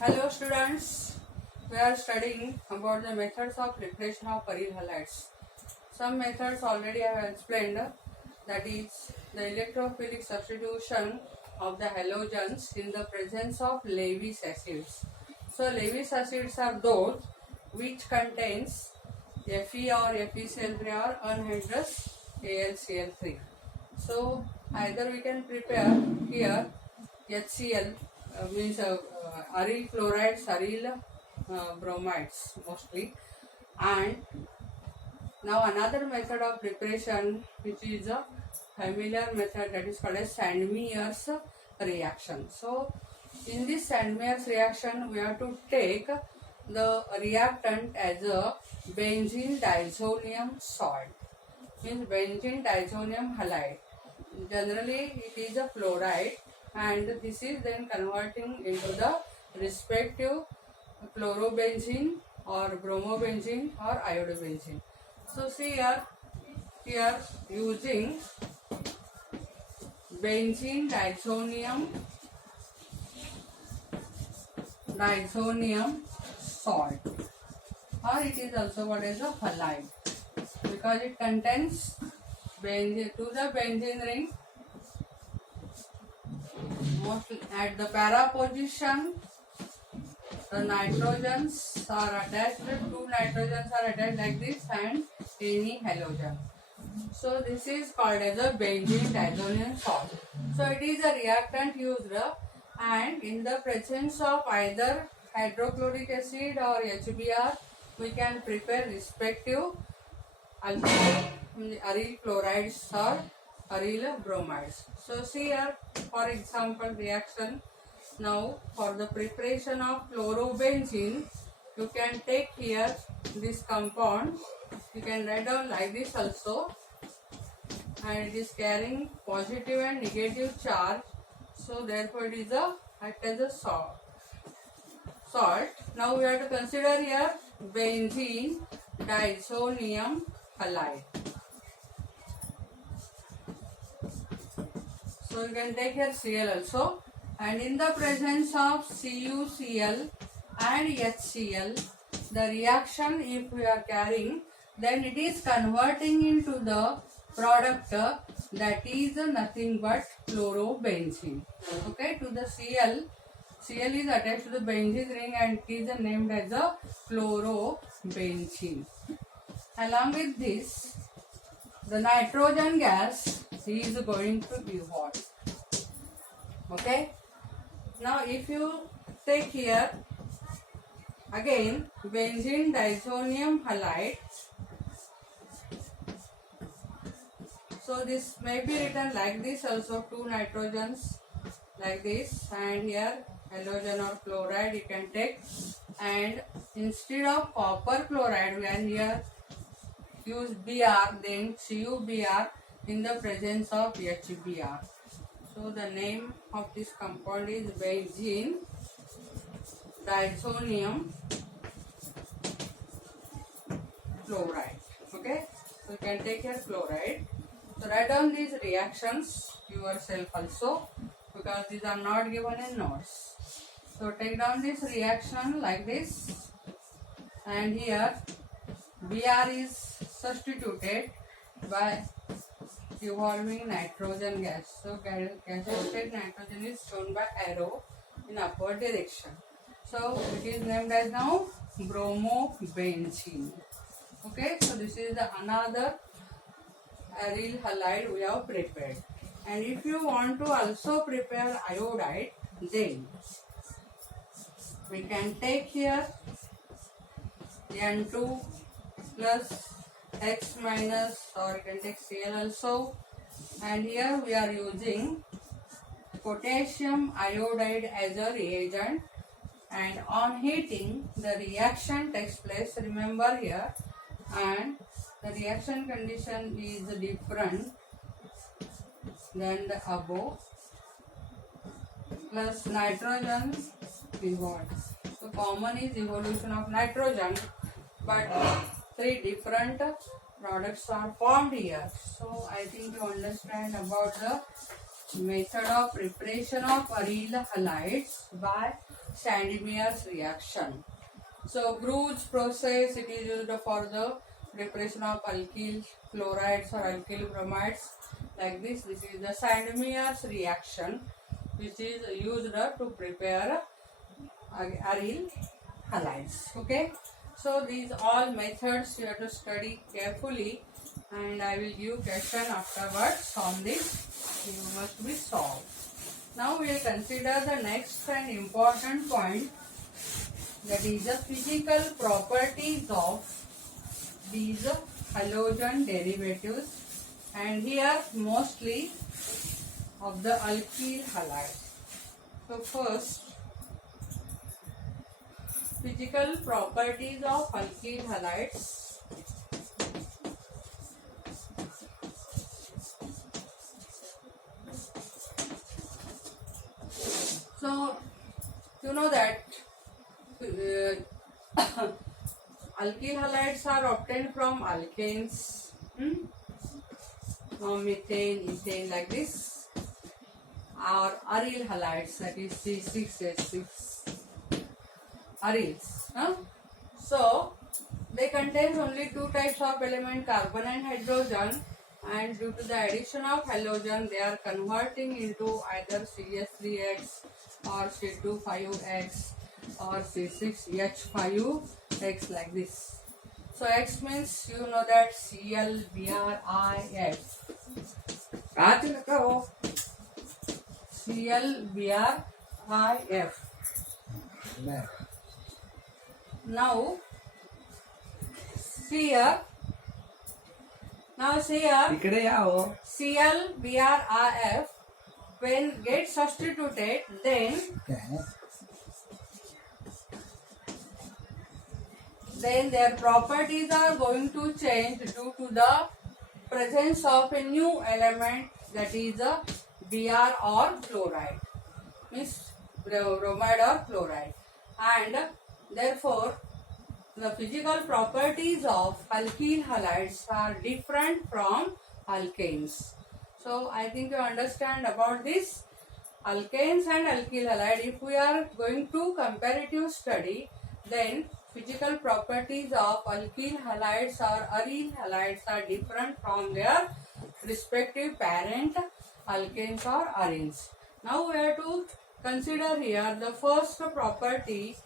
Hello students, we are studying about the methods of preparation of aryl halides. Some methods already I have explained, that is the electrophilic substitution of the halogens in the presence of Lewis acids. So Lewis acids are those which contains Fe or FeCl3 or anhydrous AlCl3. So either we can prepare here HCl means aryl chlorides, aryl bromides mostly. And now another method of preparation which is a familiar method, that is called as Sandmeyer's reaction. So in this Sandmeyer's reaction we have to take the reactant as a benzene diazonium salt, means benzene diazonium halide. Generally it is a fluoride, and this is then converting into the respective chlorobenzene or bromobenzene or iodobenzene. So see here using benzene diazonium salt, or it is also called as a halide because it contains benzene to the benzene ring. Mostly at the para position, the nitrogens are attached, two nitrogens are attached like this, and any halogen. So this is called as a benzene diazonium salt. So it is a reactant used, and in the presence of either hydrochloric acid or HBr, we can prepare respective aryl chlorides or aryl bromides. So see here, for example, reaction. Now for the preparation of chlorobenzene, you can take here this compound. You can write down like this also, and it is carrying positive and negative charge. So therefore it is a act as a salt. Now we have to consider here benzene diazonium halide. So you can take here Cl also, and in the presence of CuCl and HCl, the reaction if we are carrying, then it is converting into the product that is nothing but chlorobenzene. Okay, to the Cl is attached to the benzene ring and it is named as a chlorobenzene. Along with this, the nitrogen gas is going to evolve. Okay. Now if you take here again benzene diazonium halide, so this may be written like this also, two nitrogens like this, and here halogen or chloride you can take, and instead of copper chloride we can here use Br, then CuBr in the presence of HBr. So the name of this compound is benzene diazonium chloride. Okay, so you can take here chloride. So write down these reactions yourself also, because these are not given in notes. So take down this reaction like this, and here Br is substituted by evolving nitrogen gas. So gaseous nitrogen is shown by arrow in upward direction. So it is named as now bromobenzene. Okay, so this is the another aryl halide we have prepared. And if you want to also prepare iodide, then we can take here N2 plus X minus, or you can take Cl also, and here we are using potassium iodide as a reagent, and on heating the reaction takes place, remember here, and the reaction condition is different than the above, plus nitrogen evolves. So common is evolution of nitrogen, but three different products are formed here. So I think you understand about the method of preparation of aryl halides by Sandemier's reaction. So Bruch's process, it is used for the preparation of alkyl chlorides or alkyl bromides like this. This is the Sandemier's reaction, which is used to prepare aryl halides. Okay, so these all methods you have to study carefully, and I will give question afterwards on this. You must be solved. Now we will consider the next and important point, that is the physical properties of these halogen derivatives, and here mostly of the alkyl halides. So first, physical properties of alkyl halides. So you know that alkyl halides are obtained from alkanes, methane, ethane like this, or aryl halides, that is C6H6 aryls. So they contain only two types of element, carbon and hydrogen, and due to the addition of halogen they are converting into either CH3X or C25X or C6H5X like this. So X means you know that ClBrIF. ClBrIF. Now see here. ClBrIF, when gets substituted, then their properties are going to change due to the presence of a new element, that is a Br or chloride, means bromide or chloride, and therefore the physical properties of alkyl halides are different from alkanes. So I think you understand about this. Alkanes and alkyl halide, if we are going to comparative study, then physical properties of alkyl halides or aryl halides are different from their respective parent alkanes or aryls. Now we have to consider here the first property,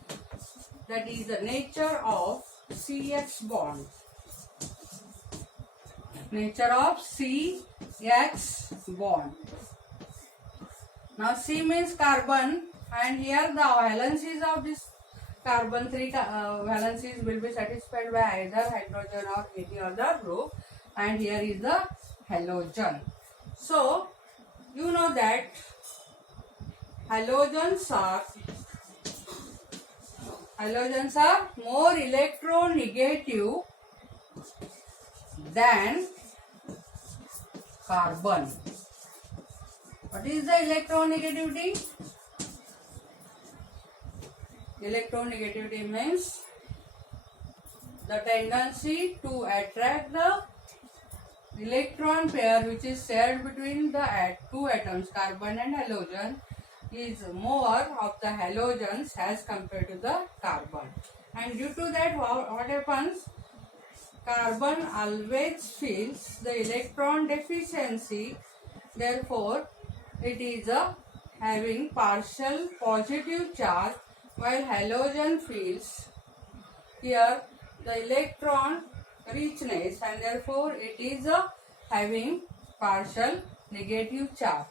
that is the nature of CX bond. Nature of CX bond. Now C means carbon, and here the valencies of this carbon, three valencies will be satisfied by either hydrogen or any other group, and here is the halogen. So you know that halogens are more electronegative than carbon. What is the electronegativity? Electronegativity means the tendency to attract the electron pair which is shared between the two atoms, carbon and halogen, is more of the halogens as compared to the carbon. And due to that, what happens? Carbon always feels the electron deficiency, therefore it is having partial positive charge, while halogen feels here the electron richness, and therefore it is having partial negative charge.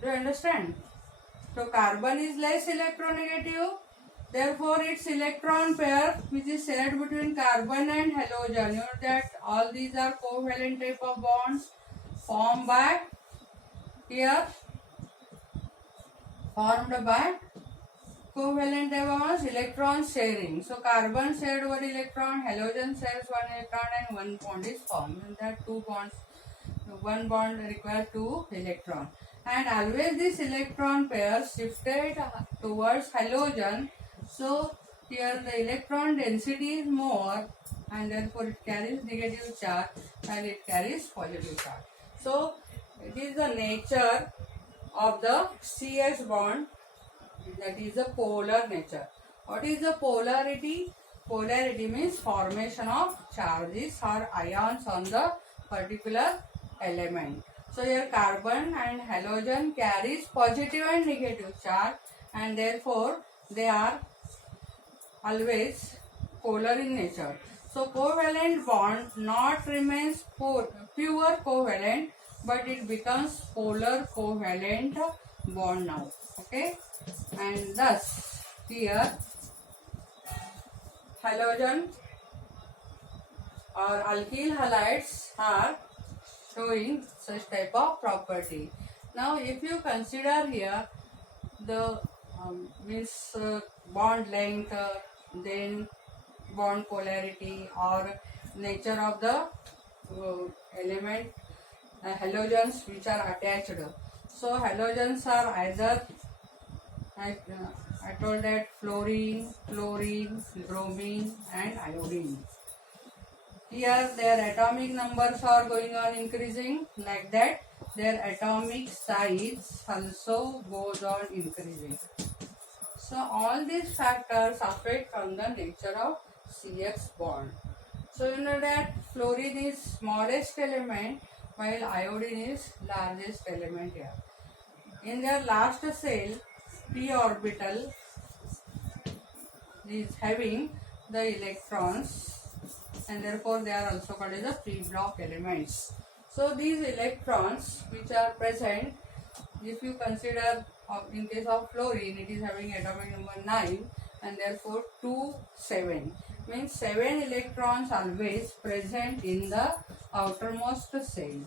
Do you understand? So carbon is less electronegative, therefore its electron pair which is shared between carbon and halogen, you know that all these are covalent type of bonds formed by covalent type of bonds, electron sharing. So carbon shared one electron, halogen shares one electron, and one bond is formed. And that two bonds, one bond requires two electrons. And always this electron pair shifted towards halogen, so here the electron density is more, and therefore it carries negative charge and it carries positive charge. So it is the nature of the CS bond that is the polar nature. What is the polarity? Polarity means formation of charges or ions on the particular element. So here carbon and halogen carries positive and negative charge, and therefore they are always polar in nature. So covalent bond not remains pure covalent, but it becomes polar covalent bond now. Okay, and thus here halogen or alkyl halides are showing such type of property. Now if you consider here the bond length, then bond polarity or nature of the element halogens which are attached. So halogens are either I told that fluorine, chlorine, bromine and iodine. Here their atomic numbers are going on increasing, like that their atomic size also goes on increasing. So all these factors affect on the nature of CX bond. So you know that fluorine is smallest element while iodine is largest element here. In their last cell, p orbital is having the electrons, and therefore they are also called as the p block elements. So these electrons which are present, if you consider in case of fluorine, it is having atomic number 9 and therefore 2, 7. Means 7 electrons always present in the outermost cell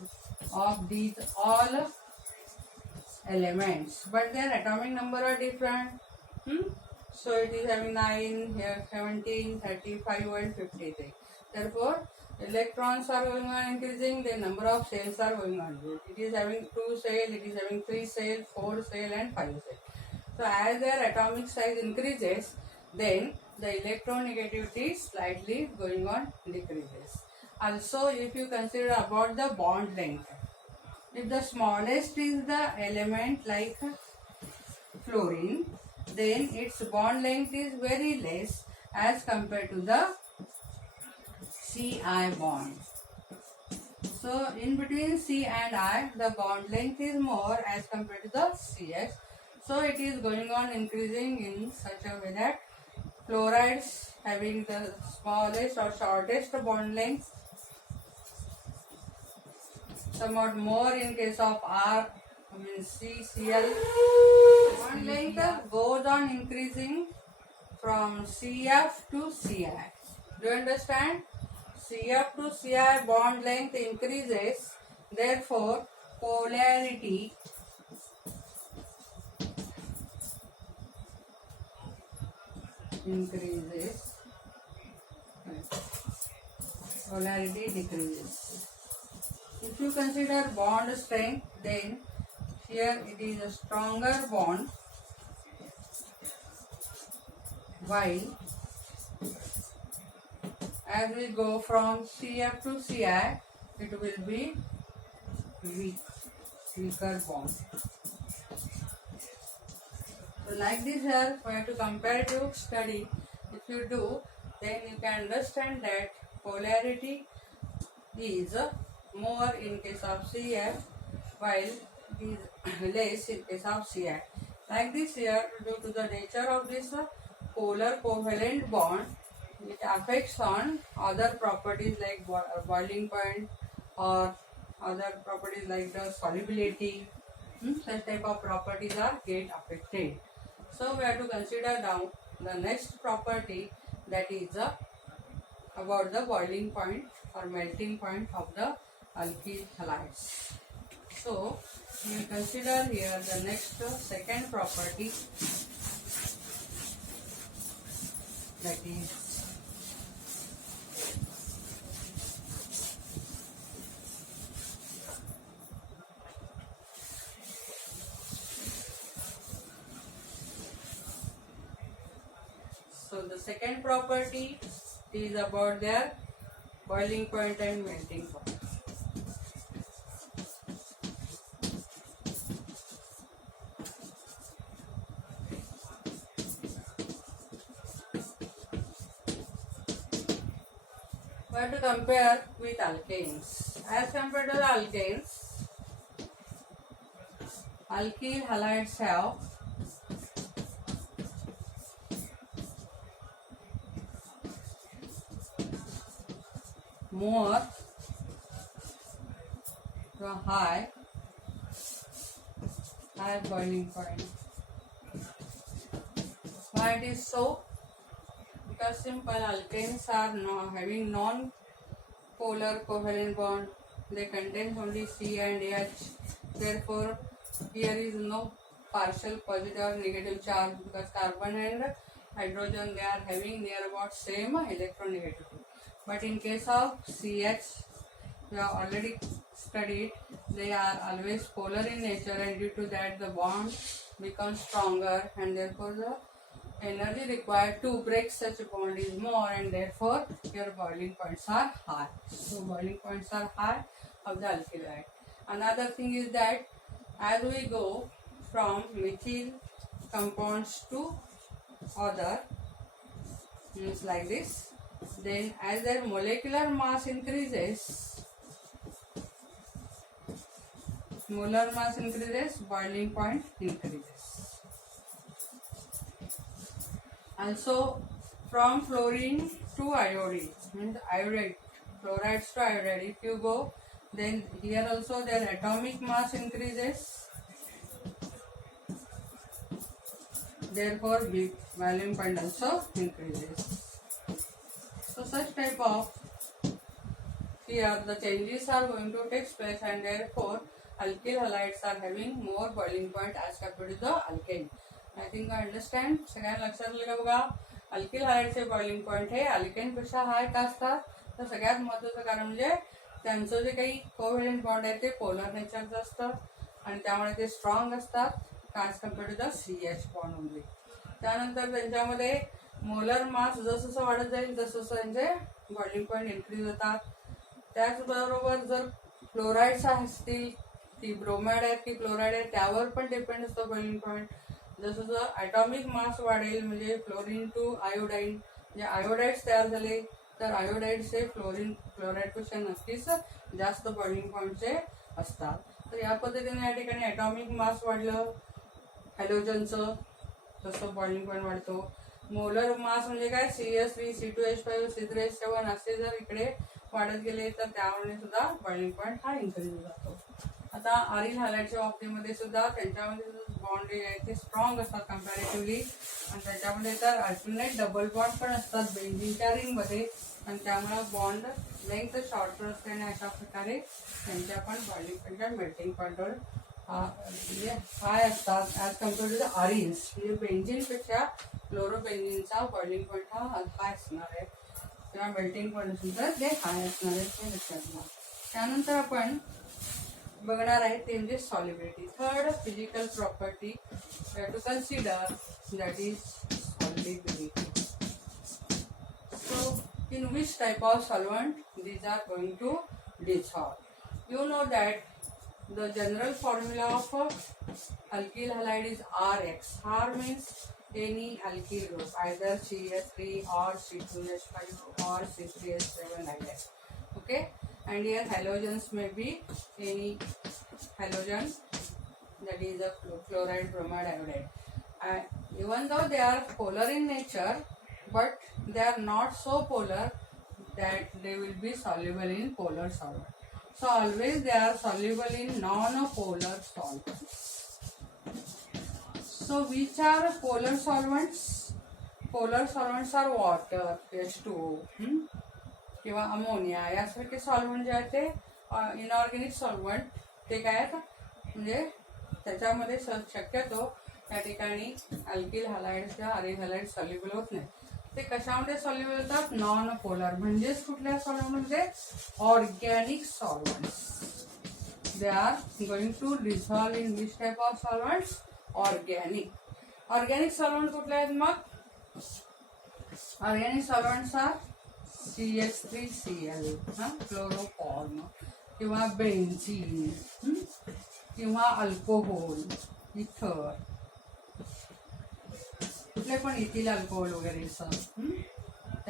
of these all elements, but their atomic number are different. So it is having 9, here 17, 35 and 53. Therefore electrons are going on increasing, the number of cells are going on. It is having 2 cell, it is having 3 cell, 4 cell and 5 cell. So as their atomic size increases, then the electronegativity is slightly going on decreases. Also if you consider about the bond length, if the smallest is the element like fluorine, then its bond length is very less as compared to the Ci bond. So in between C and I, the bond length is more as compared to the CX. So it is going on increasing in such a way that fluorides having the smallest or shortest bond length, somewhat more in case of R, CCl. Bond length goes on increasing from CF to Ci. Do you understand? CF to Ci bond length increases, therefore polarity increases, polarity decreases. If you consider bond strength, then here it is a stronger bond, while as we go from CF to Ci, it will be weaker bond. So like this here, for to comparative study, if you do, then you can understand that polarity is more in case of CF, while it is less in case of Ci. Like this here, due to the nature of this polar covalent bond, it affects on other properties like boiling point or other properties like the solubility. Such type of properties are get affected. So we have to consider now the next property, that is about the boiling point or melting point of the alkyl halides. So we will consider here the next second property, that is so the second property is about their boiling point and melting point. We have to compare with alkanes. As compared to the alkanes, alkyl halides have more high boiling point. Why it is so? Because simple, alkanes are having non-polar covalent bond. They contain only C and H. Therefore, here is no partial positive or negative charge, because carbon and hydrogen, they are having near about same electronegativity. But in case of CH, we have already studied, they are always polar in nature, and due to that the bond becomes stronger, and therefore the energy required to break such a bond is more, and therefore your boiling points are high. So boiling points are high of the alkyl halide. Another thing is that as we go from methyl compounds to other, means like this, then as their molecular mass increases, boiling point increases. Also, from fluorine to iodine, means iodide, fluorides to iodide, if you go, then here also their atomic mass increases, therefore boiling point also increases. So such type of, here the changes are going to take place, and therefore alkyl halides are having more boiling point as compared to the alkane. I think I understand. सगळ्यांना लक्षात आलं बघा, alkyl हायड्रेटचे boiling point हे alkane पेक्षा हाय का असतात? तर सगळ्यात महत्त्वाचं कारण म्हणजे त्यांचं जे काही कोव्हॅलेंट बॉन्ड आहे ते पोलर नेचरचं असतं, आणि त्यामुळे ते स्ट्रॉंग असतात as compared to the CH bond only. त्यानंतर त्यांच्यामध्ये मोलर मास जसं वाढत जाईल तसं त्यांचे बॉइलिंग पॉईंट इन्क्रीज होतात. त्याचबरोबर जर फ्लोराईड्स असतील, ती ब्रोमाइड आहेत की क्लोराईड आहे, त्यावर पण डिपेंड असतो बॉइलिंग पॉईंट. जसं जसं ॲटॉमिक मास वाढेल, म्हणजे फ्लोरीन टू आयोडाईन, जे आयोडाईड्स तयार झाले, तर आयोडाईड्स हे क्लोराईडपेक्षा नक्कीच जास्त बॉइलिंग पॉईंटचे असतात. तर या पद्धतीने या ठिकाणी ॲटॉमिक मास वाढलं हॅलोजनचं, तसं बॉइलिंग पॉईंट वाढतो. मोलर मास म्हणजे काय, CH3, C2H5, C3H7 असे जर इकडे वाढत गेले तर त्यामुळे सुद्धा बॉइलिंग पॉईंट हा इन्क्रीज जातो. आता आरिल हायलाइटच्या बाबतीमध्ये सुद्धा त्यांच्यामध्ये बॉन्ड जे आहे ते स्ट्रॉंग असतात कम्पॅरेटिव्हली, आणि त्याच्यामध्ये तर अल्टरनेट डबल बॉन्ड पण असतात बेंझिनच्या रिंगमध्ये, आणि त्यामुळे बॉन्ड लेंथ शॉर्टर असते, आणि अशा प्रकारे त्यांच्या पण बॉइलिंग पॉईंटच्या मेल्टिंग पॉईंटवर म्हणजे हाय असतात ॲज कम्पेअर्ड टू द आरिल्स. म्हणजे बेंझिनपेक्षा क्लोरोबेन्झिनचा बॉइलिंग पॉईंट हा हाय असणार आहे, किंवा मेल्टिंग पॉईंट सुद्धा ते हाय असणार आहे, ते लक्षात घ्या. त्यानंतर आपण बघणार आहे ते म्हणजे solubility. Third physical property to consider, that is solubility. So in which type of solvent these are going to dissolve? You know that the general formula of alkyl halide is RX. R means any alkyl group, either CH3 or C2H5 or C3H7 like that. Okay, and here halogens may be any halogen, that is a chloride, bromide, iodide. Even though they are polar in nature, but they are not so polar that they will be soluble in polar solvent. So always they are soluble in non-polar solvents. So which are polar solvents? Polar solvents are water, H2O, किंवा ammonia यासारखे solvent जे आहेत ते inorganic solvent, ते काय आहेत म्हणजे त्याच्यामध्ये शक्यतो त्या ठिकाणी अल्किल हॅलाइड्स किंवा आरिल हॅलाइड सॉल्युबल होत नाही. ते कशामध्ये सॉल्युबल होतात? नॉन पोलर, म्हणजेच कुठल्या सॉल्व्हंटमध्ये? Organic solvents. They are going to dissolve in which type of solvents? Organic. Organic solvent कुठले आहेत मग? Organic solvents are CH3Cl, chloroform, किंवा बेन्झीन, किंवा अल्कोहोल, इथर, कुठले पण इथिल अल्कोहोल वगैरे सर,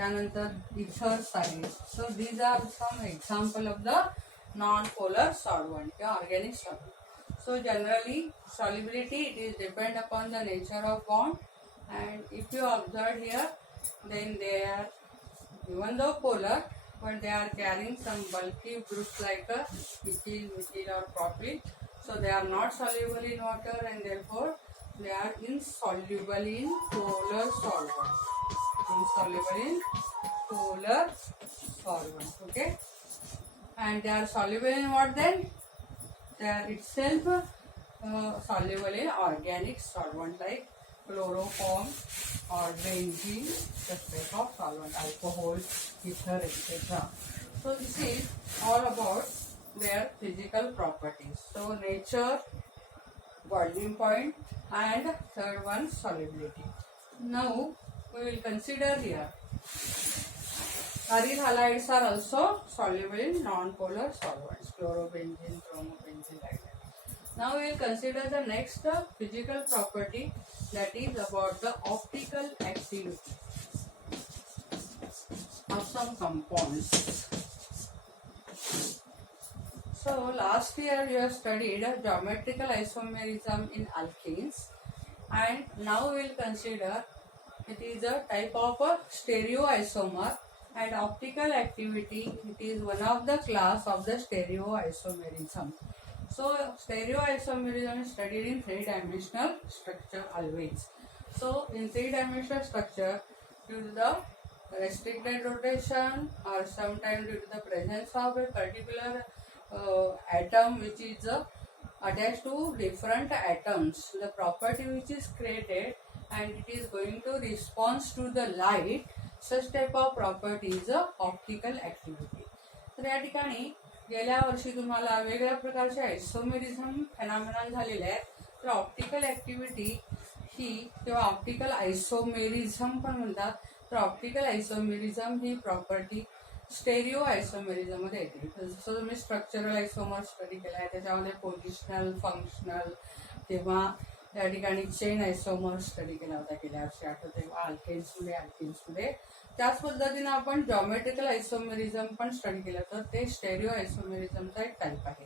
त्यानंतर ether side. So these are some example of the non-polar solvent or organic solvent. So generally solubility it is depend upon the nature of bond, and if you observe here, then they are even though polar, but they are carrying some bulky groups like a ethyl, methyl or propyl. So they are not soluble in water and therefore they are insoluble in polar solvent. Insoluble in polar solvent. Okay. And they are soluble in what then? They are itself soluble in organic solvent like chloroform or benzene, such type of solvent, alcohol, ether, etc. So this is all about their physical properties. So nature, boiling point, and third one solubility. Now we will consider here. Aryl halides are also soluble in non-polar solvents, chlorobenzene, bromobenzene, like that. Now we will consider the next physical property, that is about the optical activity of some compounds. So last year we have studied geometrical isomerism in alkenes, and now we will consider it is a type of a stereoisomer, and optical activity it is one of the class of the stereoisomerism. So stereoisomerism is studied in three-dimensional structure always. So in three-dimensional structure, due to the restricted rotation or sometimes due to the presence of a particular atom which is attached to different atoms, the property which is created and it is going to respond to the light, such type of property is optical activity. तर या ठिकाणी गेल्या वर्षी तुम्हाला वेगवेगळ्या प्रकारचे isomerism phenomenon झालेले आहेत. तर ऑप्टिकल ऍक्टिव्हिटी ही किंवा ऑप्टिकल आयसोमेरिझम पण म्हणतात. तर ऑप्टिकल आयसोमेरिझम ही प्रॉपर्टी स्टेरिओ आयसोमेरिझम मध्ये येते. जसं तुम्ही स्ट्रक्चरल आयसोमर स्टडी केला आहे त्याच्यामध्ये पोझिशनल, फंक्शनल किंवा या ठिकाणी चेन आयसोमर स्टडी केला होता गेल्या वर्षी, आठवते अल्केन्समध्ये. त्याच पद्धतीने आपण जॉमेट्रिकल आयसोमेरिझम पण स्टडी केलं, तर ते स्टेरिओ आयसोमेरिझमचा एक टाईप आहे.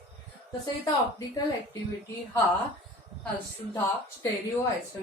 तसं इथं ऑप्टिकल ऍक्टिव्हिटी हा सुद्धा स्टेरिओ आयसोमेरिझम